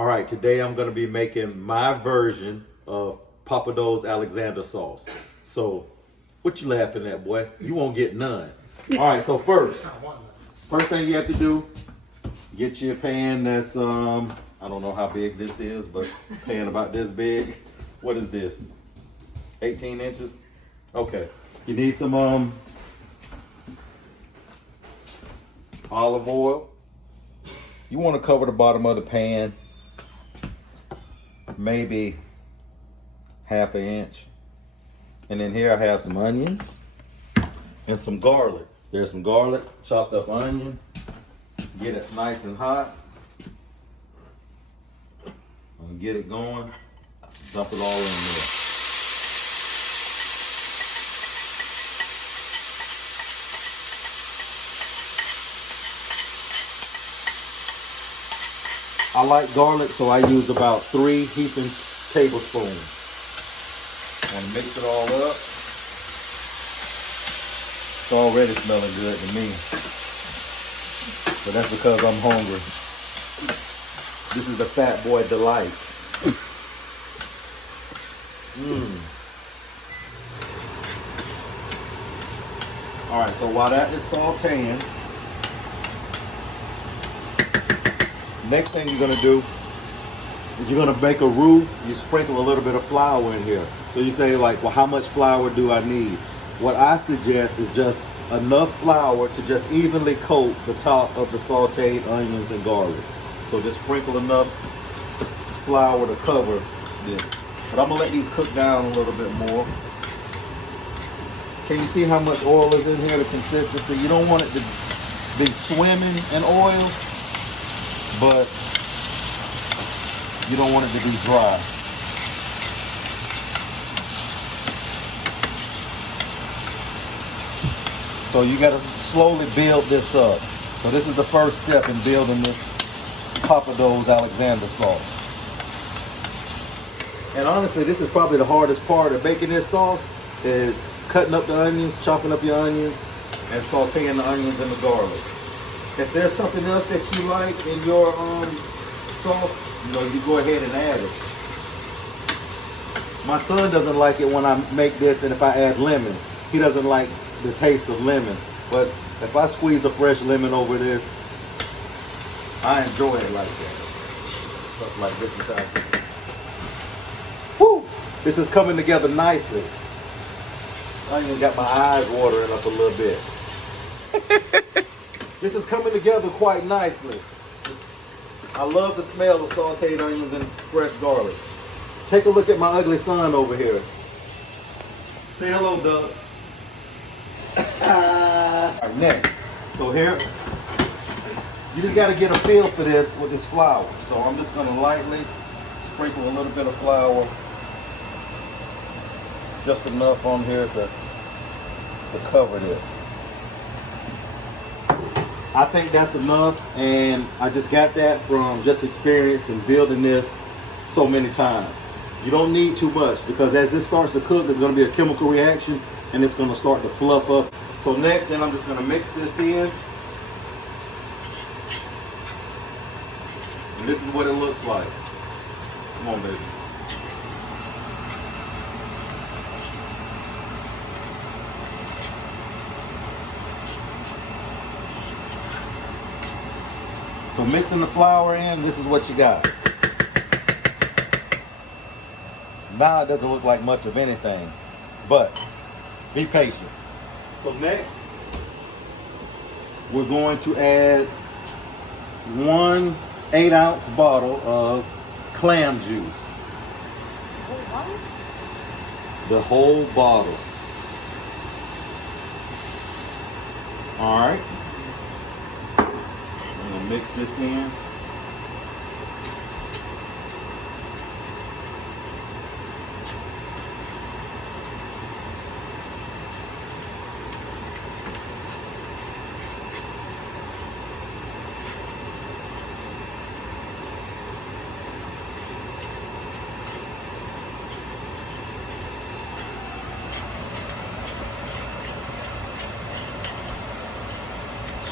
All right, today I'm gonna be making my version of Pappadoux's Alexander sauce. So, what you laughing at, boy? You won't get none. All right, so first thing you have to do, get your pan that's, I don't know how big this is, but pan about this big. What is this? 18 inches? Okay. You need some olive oil. You want to cover the bottom of the pan, maybe half an inch. And then here I have some onions and some garlic. There's some garlic, chopped up onion. Get it nice and hot. And get it going. Dump it all in there. I like garlic, so I use about 3 heaping tablespoons. Want to mix it all up. It's already smelling good to me. But that's because I'm hungry. This is the Fat Boy Delight. All right, so while that is sauteing, next thing you're gonna do is you're gonna make a roux. You sprinkle a little bit of flour in here. So you say like, well, how much flour do I need? What I suggest is just enough flour to just evenly coat the top of the sauteed onions and garlic. So just sprinkle enough flour to cover this. But I'm gonna let these cook down a little bit more. Can you see how much oil is in here, the consistency? You don't want it to be swimming in oil, but you don't want it to be dry. So you gotta slowly build this up. So this is the first step in building this Pappadoux's Alexander sauce. And honestly, this is probably the hardest part of making this sauce, is cutting up the onions, chopping up your onions, and sauteing the onions and the garlic. If there's something else that you like in your sauce, you go ahead and add it. My son doesn't like it when I make this and if I add lemon. He doesn't like the taste of lemon. But if I squeeze a fresh lemon over this, I enjoy it like that. Stuff like this is actually. Woo! This is coming together nicely. I even got my eyes watering up a little bit. This is coming together quite nicely. I love the smell of sauteed onions and fresh garlic. Take a look at my ugly son over here. Say hello, Doug. All right, next. So here, you just got to get a feel for this with this flour. So I'm just going to lightly sprinkle a little bit of flour. Just enough on here to cover this. I think that's enough, and I just got that from just experience and building this so many times. You don't need too much, because as this starts to cook, there's going to be a chemical reaction and it's going to start to fluff up. So next, then I'm just going to mix this in. And this is what it looks like. Come on, baby. So mixing the flour in, this is what you got. Now it doesn't look like much of anything, but be patient. So next, we're going to add 1 8-ounce bottle of clam juice. The whole bottle. All right. Mix this in.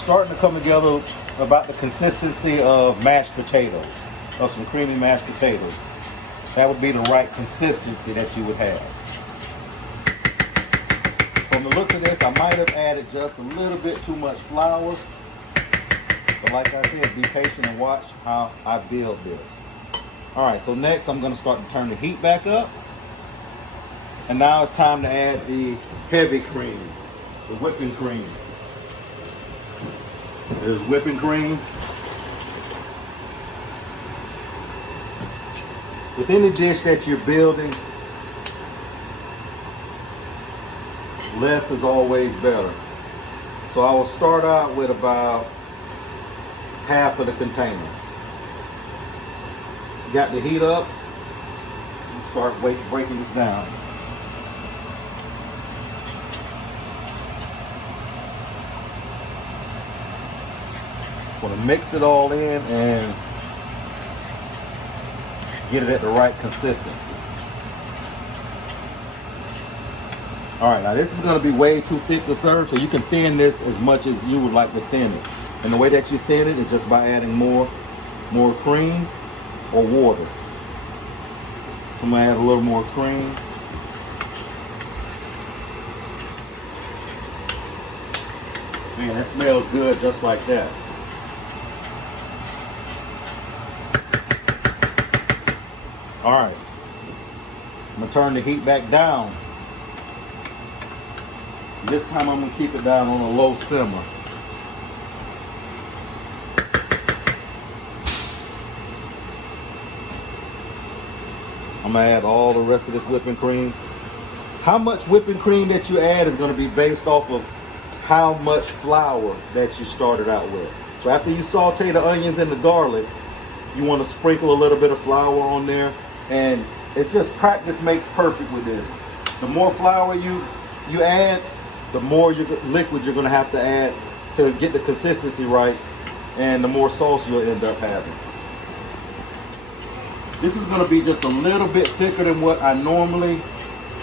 Starting to come together about the consistency of mashed potatoes. of some creamy mashed potatoes. That would be the right consistency that you would have. From the looks of this, I might have added just a little bit too much flour. But like I said, be patient and watch how I build this. All right, so next I'm gonna start to turn the heat back up. And now it's time to add the heavy cream, the whipping cream. There's whipping cream. With any dish that you're building, less is always better. So I will start out with about half of the container. Got the heat up. Start breaking this down. Want to mix it all in and get it at the right consistency. All right, now this is going to be way too thick to serve, so you can thin this as much as you would like to thin it. And the way that you thin it is just by adding more cream or water. So I'm going to add a little more cream. Man, that smells good just like that. All right, I'm gonna turn the heat back down. This time I'm gonna keep it down on a low simmer. I'm gonna add all the rest of this whipping cream. How much whipping cream that you add is gonna be based off of how much flour that you started out with. So after you saute the onions and the garlic, you wanna sprinkle a little bit of flour on there. And it's just practice makes perfect with this. The more flour you add, the more liquid you're gonna have to add to get the consistency right, and the more sauce you'll end up having. This is gonna be just a little bit thicker than what I normally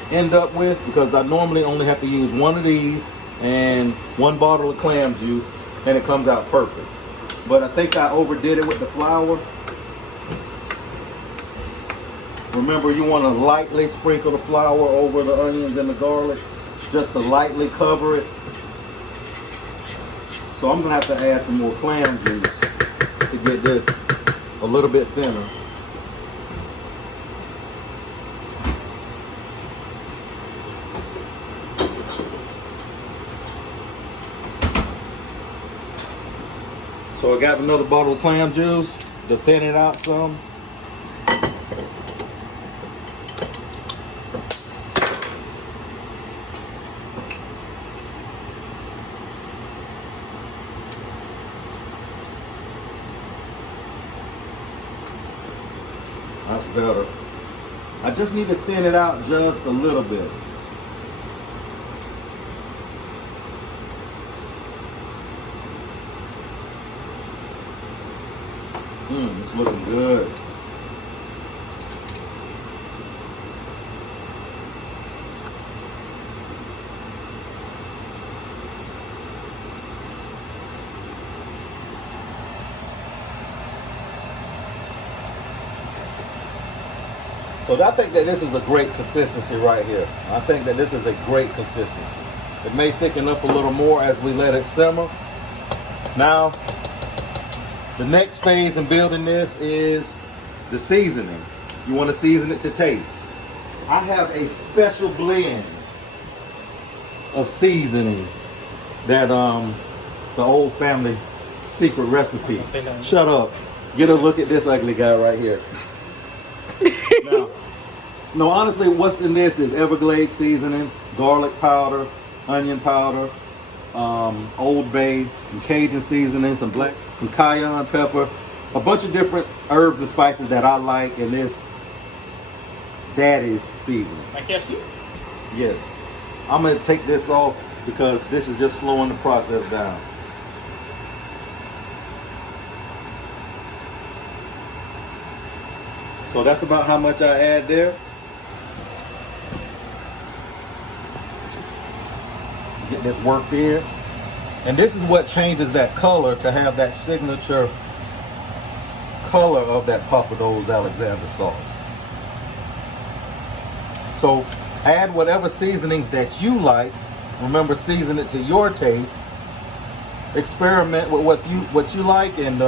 end up with, because I normally only have to use one of these and 1 bottle of clam juice, and it comes out perfect. But I think I overdid it with the flour. Remember, you want to lightly sprinkle the flour over the onions and the garlic, just to lightly cover it. So I'm going to have to add some more clam juice to get this a little bit thinner. So I got another bottle of clam juice to thin it out some. That's better. I just need to thin it out just a little bit. It's looking good. So I think that this is a great consistency right here. I think that this is a great consistency. It may thicken up a little more as we let it simmer. Now, the next phase in building this is the seasoning. You want to season it to taste. I have a special blend of seasoning that it's an old family secret recipe. Shut up. Get a look at this ugly guy right here. No, honestly, what's in this is Everglades seasoning, garlic powder, onion powder, Old Bay, some Cajun seasoning, some cayenne pepper, a bunch of different herbs and spices that I like in this daddy's seasoning. Like KFC? Yes. I'm going to take this off because this is just slowing the process down. So that's about how much I add there. Get this worked in. And this is what changes that color to have that signature color of that Pappadeux Alexander sauce. So add whatever seasonings that you like. Remember, season it to your taste. Experiment with what you like, and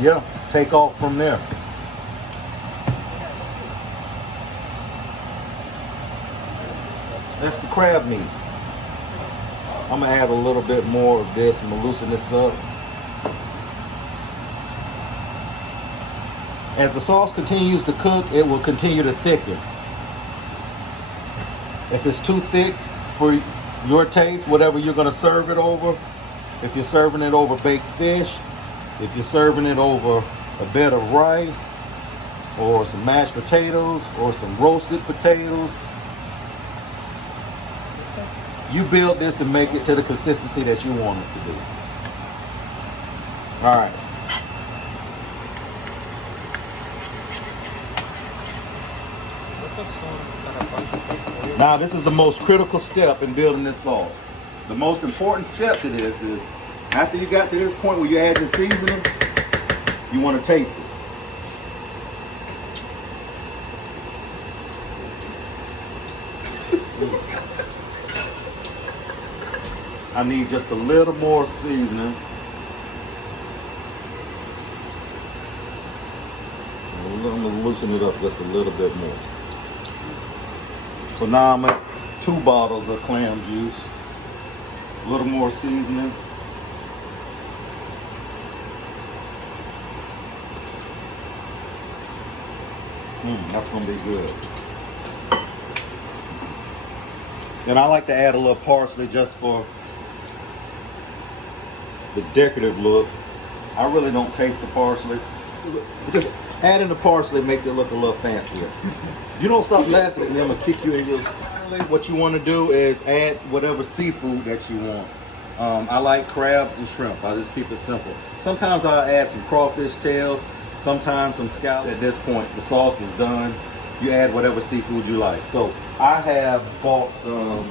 yeah, take off from there. That's the crab meat. I'm gonna add a little bit more of this. I'm gonna loosen this up. As the sauce continues to cook, it will continue to thicken. If it's too thick for your taste, whatever you're gonna serve it over, if you're serving it over baked fish, if you're serving it over a bed of rice, or some mashed potatoes, or some roasted potatoes, you build this and make it to the consistency that you want it to be. All right. Now, this is the most critical step in building this sauce. The most important step to this is, after you got to this point where you add your seasoning, you want to taste it. I need just a little more seasoning. I'm going to loosen it up just a little bit more. So now I'm at 2 bottles of clam juice. A little more seasoning. That's going to be good. And I like to add a little parsley just for the decorative look. I really don't taste the parsley. Just adding the parsley makes it look a little fancier. If you don't stop laughing at me, I'm gonna kick you in your... What you want to do is add whatever seafood that you want. I like crab and shrimp. I just keep it simple. Sometimes I'll add some crawfish tails, sometimes some scallops. At this point, the sauce is done. You add whatever seafood you like. So I have bought some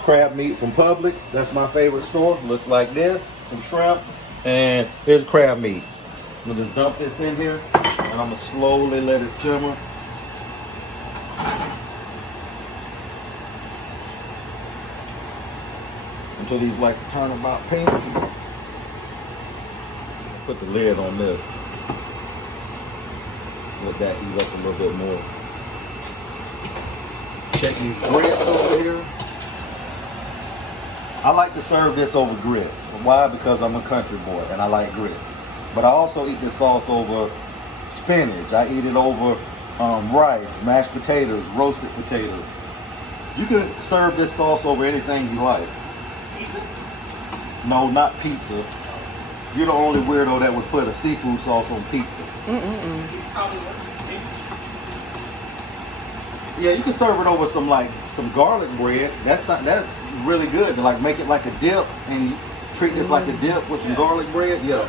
crab meat from Publix. That's my favorite store. Looks like this. Some shrimp, and here's crab meat. I'm gonna just dump this in here, and I'm gonna slowly let it simmer. Until these like to turn about pink. Put the lid on this. Let that heat up a little bit more. Check these grits over here. I like to serve this over grits. Why? Because I'm a country boy and I like grits. But I also eat this sauce over spinach. I eat it over rice, mashed potatoes, roasted potatoes. You can serve this sauce over anything you like. Pizza? No, not pizza. You're the only weirdo that would put a seafood sauce on pizza. Yeah, you can serve it over some garlic bread. That's really good to like make it like a dip and you treat this like a dip with some garlic bread. Yeah.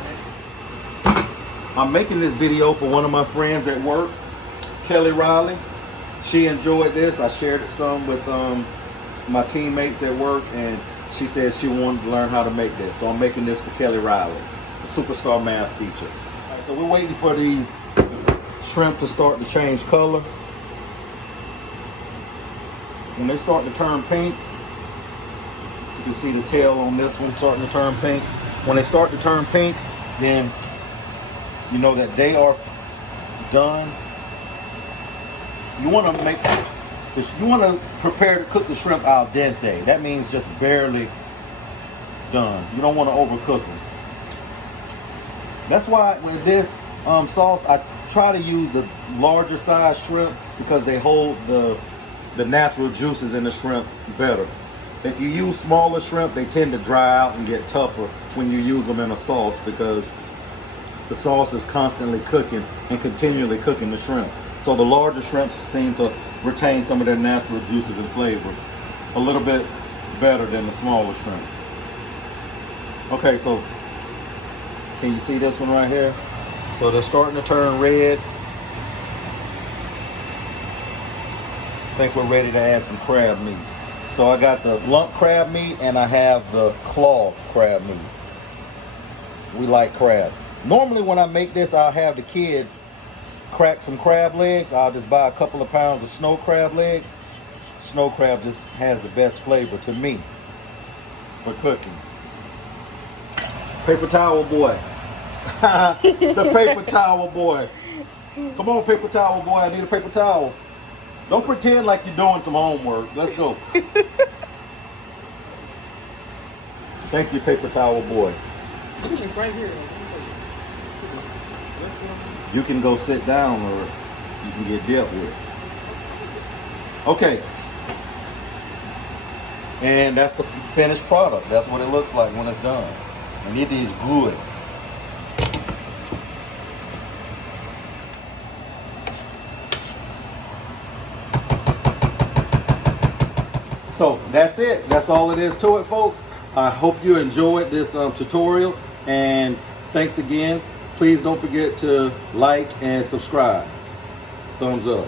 I'm making this video for one of my friends at work, Kelly Riley. She enjoyed this. I shared it some with my teammates at work, and she said she wanted to learn how to make this. So I'm making this for Kelly Riley, a superstar math teacher. All right, so we're waiting for these shrimp to start to change color. When they start to turn pink, you can see the tail on this one starting to turn pink. When they start to turn pink, then you know that they are done. You want to prepare to cook the shrimp al dente. That means just barely done. You don't want to overcook them. That's why with this sauce, I try to use the larger size shrimp because they hold the natural juices in the shrimp better. If you use smaller shrimp, they tend to dry out and get tougher when you use them in a sauce because the sauce is constantly cooking and continually cooking the shrimp. So the larger shrimps seem to retain some of their natural juices and flavor a little bit better than the smaller shrimp. Okay, so can you see this one right here? So they're starting to turn red. I think we're ready to add some crab meat. So I got the lump crab meat and I have the claw crab meat. we like crab. Normally when I make this, I'll have the kids crack some crab legs. I'll just buy a couple of pounds of snow crab legs. Snow crab just has the best flavor to me for cooking. Paper towel boy. The paper towel boy. Come on, paper towel boy. I need a paper towel. Don't pretend like you're doing some homework. Let's go. Thank you, paper towel boy. Right here. You can go sit down or you can get dealt with. Okay. And that's the finished product. That's what it looks like when it's done. And it is good. So that's it. That's all it is to it, folks. I hope you enjoyed this tutorial. And thanks again. Please don't forget to like and subscribe. Thumbs up.